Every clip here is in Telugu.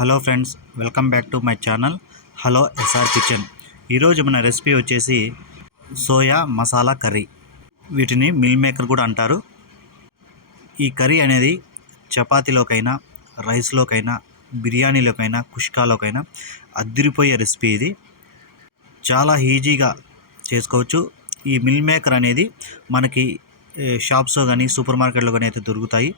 Hello friends welcome back to my channel hello SR kitchen. ఈరోజు మన రెసిపీ వచ్చేసి సోయా మసాలా కర్రీ. వీటిని మిల్ మేకర్ కూడా అంటారు. ఈ కర్రీ అనేది చపాతీలోకైనా రైస్లోకైనా బిర్యానీలోకైనా కుష్కాలోకైనా అద్దిరిపోయే రెసిపీ ఇది. చాలా ఈజీగా చేసుకోవచ్చు. ఈ మిల్ మేకర్ అనేది మనకి షాప్స్లో కానీ సూపర్ మార్కెట్లో కానీ అయితే దొరుకుతాయి.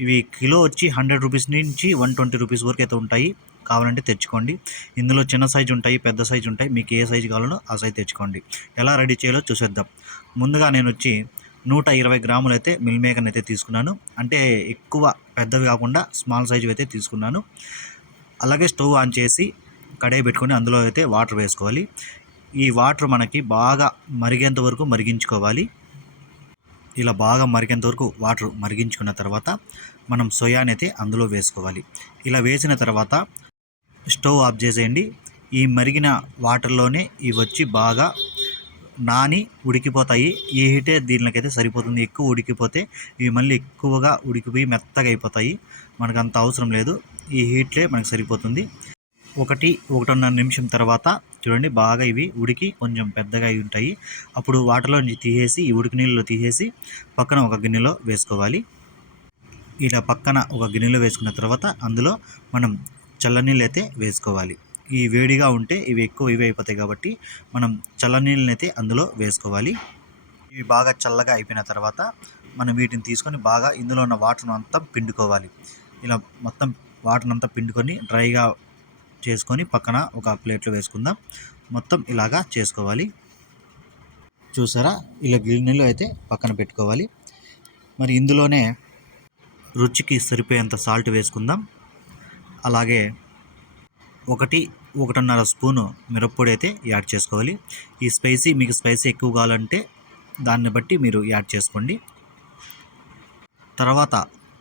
ఇవి కిలో వచ్చి హండ్రెడ్ రూపీస్ నుంచి వన్ ట్వంటీ రూపీస్ వరకు అయితే ఉంటాయి. కావాలంటే తెచ్చుకోండి. ఇందులో చిన్న సైజు ఉంటాయి పెద్ద సైజు ఉంటాయి. మీకు ఏ సైజు కావాలో ఆ సైజు తెచ్చుకోండి. ఎలా రెడీ చేయాలో చూసేద్దాం. ముందుగా నేను వచ్చి నూట ఇరవై గ్రాములు అయితే మిల్ మేకర్ని అయితే తీసుకున్నాను. అంటే ఎక్కువ పెద్దవి కాకుండా స్మాల్ సైజు అయితే తీసుకున్నాను. అలాగే స్టవ్ ఆన్ చేసి కడాయి పెట్టుకొని అందులో అయితే వాటర్ వేసుకోవాలి. ఈ వాటర్ మనకి బాగా మరిగేంత వరకు మరిగించుకోవాలి. ఇలా బాగా మరిగేంత వరకు వాటర్ మరిగించుకున్న తర్వాత మనం సోయాని అయితే అందులో వేసుకోవాలి. ఇలా వేసిన తర్వాత స్టవ్ ఆఫ్ చేసేయండి. ఈ మరిగిన వాటర్లోనే ఇవి వచ్చి బాగా నాని ఉడికిపోతాయి. ఈ హీటే దీనికైతే సరిపోతుంది. ఎక్కువ ఉడికిపోతే ఇవి మళ్ళీ ఎక్కువగా ఉడికిపోయి మెత్తగా అయిపోతాయి. మనకు అంత అవసరం లేదు. ఈ హీట్లే మనకు సరిపోతుంది. ఒకటి ఒకటిన్నర నిమిషం తర్వాత చూడండి బాగా ఇవి ఉడికి కొంచెం పెద్దగా అయి ఉంటాయి. అప్పుడు వాటర్లో నుంచి తీసేసి ఈ ఉడికి నీళ్ళలో తీసేసి పక్కన ఒక గిన్నెలో వేసుకోవాలి. ఇలా పక్కన ఒక గిన్నెలో వేసుకున్న తర్వాత అందులో మనం చల్లనీళ్ళు అయితే వేసుకోవాలి. ఈ వేడిగా ఉంటే ఇవి ఎక్కువ ఇవి అయిపోతాయి కాబట్టి మనం చల్లనీళ్ళని అయితే అందులో వేసుకోవాలి. ఇవి బాగా చల్లగా అయిపోయిన తర్వాత మనం వీటిని తీసుకొని బాగా ఇందులో ఉన్న వాటర్ను అంతా పిండుకోవాలి. ఇలా మొత్తం వాటర్ని అంతా పిండుకొని డ్రైగా చేసుకొని పక్కన ఒక ప్లేట్లో వేసుకుందాం. మొత్తం ఇలాగా చేసుకోవాలి. చూసారా? ఇలా గిన్నెలు అయితే పక్కన పెట్టుకోవాలి. మరి ఇందులోనే రుచికి సరిపోయేంత సాల్ట్ వేసుకుందాం. అలాగే ఒకటి ఒకటిన్నర స్పూను మిరప్పొడి అయితే యాడ్ చేసుకోవాలి. ఈ స్పైసీ మీకు స్పైసీ ఎక్కువ కావాలంటే దాన్ని బట్టి మీరు యాడ్ చేసుకోండి. తర్వాత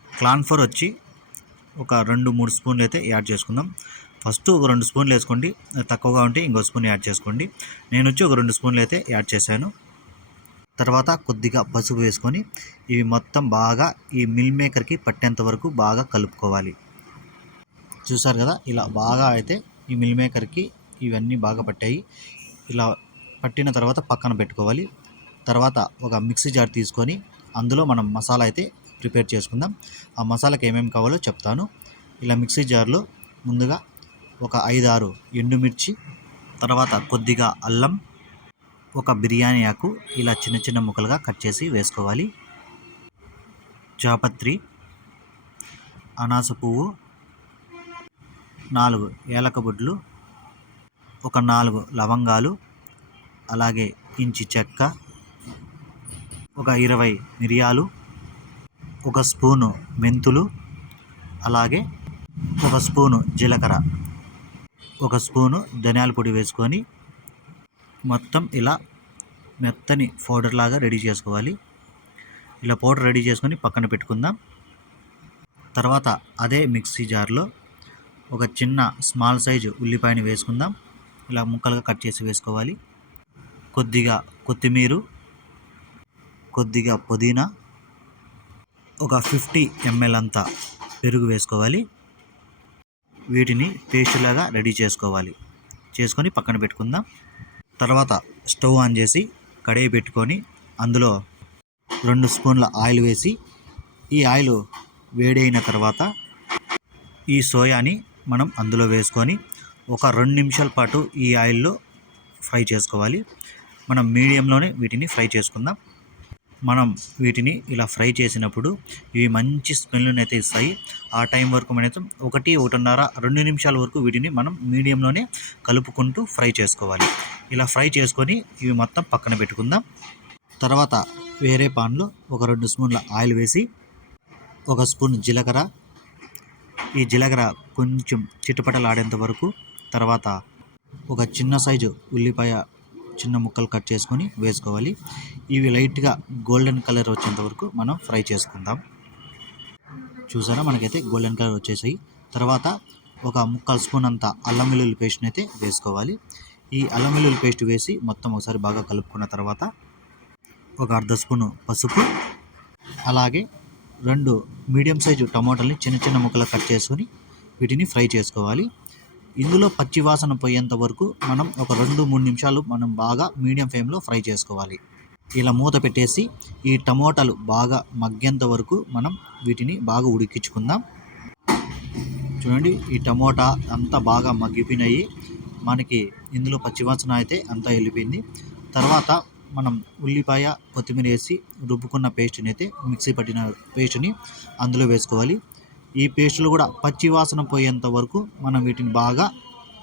క్లాన్ఫర్ వచ్చి ఒక రెండు మూడు స్పూన్లు అయితే యాడ్ చేసుకుందాం. ఫస్ట్ ఒక రెండు స్పూన్లు వేసుకోండి. తక్కువగా ఉంటే ఇంకో స్పూన్ యాడ్ చేసుకోండి. నేను వచ్చి ఒక రెండు స్పూన్లు అయితే యాడ్ చేశాను. తర్వాత కొద్దిగా పసుపు వేసుకొని ఇవి మొత్తం బాగా ఈ మిల్ మేకర్కి పట్టేంత వరకు బాగా కలుపుకోవాలి. చూసారు కదా? ఇలా బాగా అయితే ఈ మిల్ మేకర్కి ఇవన్నీ బాగా పట్టాయి. ఇలా పట్టిన తర్వాత పక్కన పెట్టుకోవాలి. తర్వాత ఒక మిక్సీ జార్ తీసుకొని అందులో మనం మసాలా అయితే ప్రిపేర్ చేసుకుందాం. ఆ మసాలాకి ఏమేమి కావాలో చెప్తాను. ఇలా మిక్సీ జార్లో ముందుగా ఒక ఐదు ఆరు ఎండుమిర్చి తర్వాత కొద్దిగా అల్లం ఒక బిర్యానీ ఆకు ఇలా చిన్న చిన్న ముక్కలుగా కట్ చేసి వేసుకోవాలి. జాపత్రి అనాస పువ్వు నాలుగు ఏలకబుడ్లు ఒక నాలుగు లవంగాలు అలాగే ఇంచి చెక్క ఒక ఇరవై మిరియాలు ఒక స్పూను మెంతులు అలాగే ఒక స్పూను జీలకర్ర. ఒక స్పూను ధనియాల పొడి వేసుకొని మొత్తం ఇలా మెత్తని పౌడర్ లాగా రెడీ చేసుకోవాలి. ఇలా పౌడర్ రెడీ చేసుకొని పక్కన పెట్టుకుందాం. తర్వాత అదే మిక్సీ జార్లో ఒక చిన్న స్మాల్ సైజు ఉల్లిపాయని వేసుకుందాం. ఇలా ముక్కలుగా కట్ చేసి వేసుకోవాలి. కొద్దిగా కొత్తిమీర కొద్దిగా పుదీనా ఒక ఫిఫ్టీ ఎంఎల్ అంతా పెరుగు వేసుకోవాలి. వీటిని పేస్ట్ లాగా రెడీ చేసుకోవాలి. చేసుకొని పక్కన పెట్టుకుందాం. తర్వాత స్టవ్ ఆన్ చేసి కడాయి పెట్టుకొని అందులో రెండు స్పూన్ల ఆయిల్ వేసి ఈ ఆయిల్ వేడైన తర్వాత ఈ సోయాని మనం అందులో వేసుకొని ఒక రెండు నిమిషాల పాటు ఈ ఆయిల్లో ఫ్రై చేసుకోవాలి. మనం మీడియంలోనే వీటిని ఫ్రై చేసుకుందాం. మనం వీటిని ఇలా ఫ్రై చేసినప్పుడు ఇవి మంచి స్మెల్ని అయితే ఇస్తాయి. ఆ టైం వరకు మనైతే ఒకటి ఒకటిన్నర రెండు నిమిషాల వరకు వీటిని మనం మీడియంలోనే కలుపుకుంటూ ఫ్రై చేసుకోవాలి. ఇలా ఫ్రై చేసుకొని ఇవి మొత్తం పక్కన పెట్టుకుందాం. తర్వాత వేరే పాన్లో ఒక రెండు స్పూన్ల ఆయిల్ వేసి ఒక స్పూన్ జీలకర్ర. ఈ జీలకర్ర కొంచెం చిటపటలాడేంత వరకు తర్వాత ఒక చిన్న సైజు ఉల్లిపాయ చిన్న ముక్కలు కట్ చేసుకొని వేసుకోవాలి. ఇవి లైట్గా గోల్డెన్ కలర్ వచ్చేంత వరకు మనం ఫ్రై చేసుకుందాం. చూసారా? మనకైతే గోల్డెన్ కలర్ వచ్చేసాయి. తర్వాత ఒక ముక్కాలు స్పూన్ అంత అల్లం వెల్లుల్లి పేస్ట్ని అయితే వేసుకోవాలి. ఈ అల్లం వెల్లుల్లి పేస్ట్ వేసి మొత్తం ఒకసారి బాగా కలుపుకున్న తర్వాత ఒక అర్ధ స్పూను పసుపు అలాగే రెండు మీడియం సైజు టమాటాలని చిన్న చిన్న ముక్కలు కట్ చేసుకొని వీటిని ఫ్రై చేసుకోవాలి. ఇందులో పచ్చి వాసన పోయేంత వరకు మనం ఒక రెండు మూడు నిమిషాలు మనం బాగా మీడియం ఫ్లేమ్లో ఫ్రై చేసుకోవాలి. ఇలా మూత పెట్టేసి ఈ టమోటాలు బాగా మగ్గేంత వరకు మనం వీటిని బాగా ఉడికించుకుందాం. చూడండి ఈ టమోటా అంతా బాగా మగ్గిపోయినాయి. మనకి ఇందులో పచ్చివాసన అయితే అంతా వెళ్ళిపోయింది. తర్వాత మనం ఉల్లిపాయ కొత్తిమీర వేసి రుబ్బుకున్న పేస్ట్ని అయితే మిక్సీ పట్టిన పేస్ట్ని అందులో వేసుకోవాలి. ఈ పేస్టులు కూడా పచ్చి వాసన పోయేంత వరకు మనం వీటిని బాగా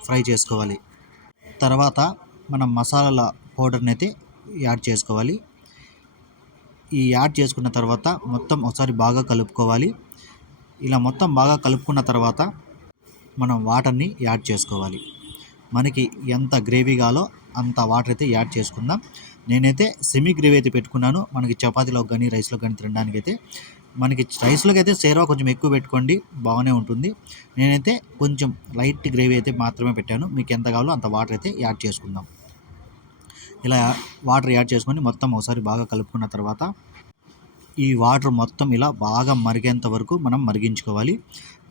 ఫ్రై చేసుకోవాలి. తర్వాత మనం మసాలాల పౌడర్ని అయితే యాడ్ చేసుకోవాలి. ఈ యాడ్ చేసుకున్న తర్వాత మొత్తం ఒకసారి బాగా కలుపుకోవాలి. ఇలా మొత్తం బాగా కలుపుకున్న తర్వాత మనం వాటర్ని యాడ్ చేసుకోవాలి. మనకి ఎంత గ్రేవీ కావాలో అంత వాటర్ అయితే యాడ్ చేసుకుందాం. నేనైతే సెమీ గ్రేవీ అయితే పెట్టుకున్నాను. మనకి చపాతీలో కానీ రైస్లో కానీ తినడానికి అయితే మనకి రైస్లోకి అయితే సేరవా కొంచెం ఎక్కువ పెట్టుకోండి బాగానే ఉంటుంది. నేనైతే కొంచెం లైట్ గ్రేవీ అయితే మాత్రమే పెట్టాను. మీకు ఎంత కావాలో అంత వాటర్ అయితే యాడ్ చేసుకుందాం. ఇలా వాటర్ యాడ్ చేసుకొని మొత్తం ఒకసారి బాగా కలుపుకున్న తర్వాత ఈ వాటర్ మొత్తం ఇలా బాగా మరిగేంత వరకు మనం మరిగించుకోవాలి.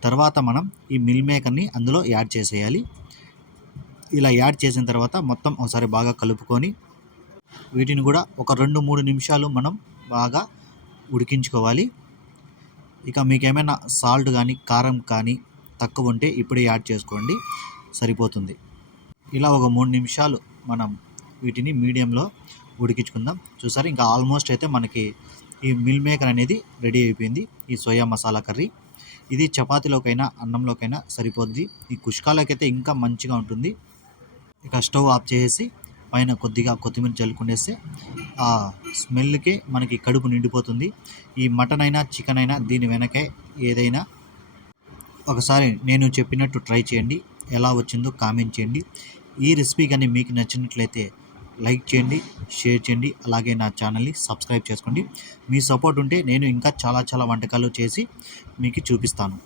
తర్వాత మనం ఈ మిల్ మేకర్ని అందులో యాడ్ చేసేయాలి. ఇలా యాడ్ చేసిన తర్వాత మొత్తం ఒకసారి బాగా కలుపుకొని వీటిని కూడా ఒక రెండు మూడు నిమిషాలు మనం బాగా ఉడికించుకోవాలి. ఇక మీకు ఏమైనా సాల్ట్ కానీ కారం కానీ తక్కువ ఉంటే ఇప్పుడే యాడ్ చేసుకోండి. సరిపోతుంది. ఇలా ఒక మూడు నిమిషాలు మనం వీటిని మీడియంలో ఉడికించుకుందాం. చూసారు ఇంకా ఆల్మోస్ట్ అయితే మనకి ఈ మిల్ మేకర్ అనేది రెడీ అయిపోయింది. ఈ సోయా మసాలా కర్రీ. ఇది చపాతీలోకైనా అన్నంలోకైనా సరిపోద్ది. ఈ కుష్కాలకైతే ఇంకా మంచిగా ఉంటుంది. ఇక స్టవ్ ఆఫ్ చేసేసి పైన కొద్దిగా కొత్తిమీర చల్లుకునేస్తే ఆ స్మెల్కే మనకి కడుపు నిండిపోతుంది. ఈ మటన్ అయినా చికెన్ అయినా దీని వెనకే ఏదైనా ఒకసారి నేను చెప్పినట్టు ట్రై చేయండి. ఎలా వచ్చిందో కామెంట్ చేయండి. ఈ రెసిపీ కానీ మీకు నచ్చినట్లయితే లైక్ చేయండి షేర్ చేయండి అలాగే నా ఛానల్ని సబ్స్క్రైబ్ చేసుకోండి. మీ సపోర్ట్ ఉంటే నేను ఇంకా చాలా చాలా వంటకాలు చేసి మీకు చూపిస్తాను.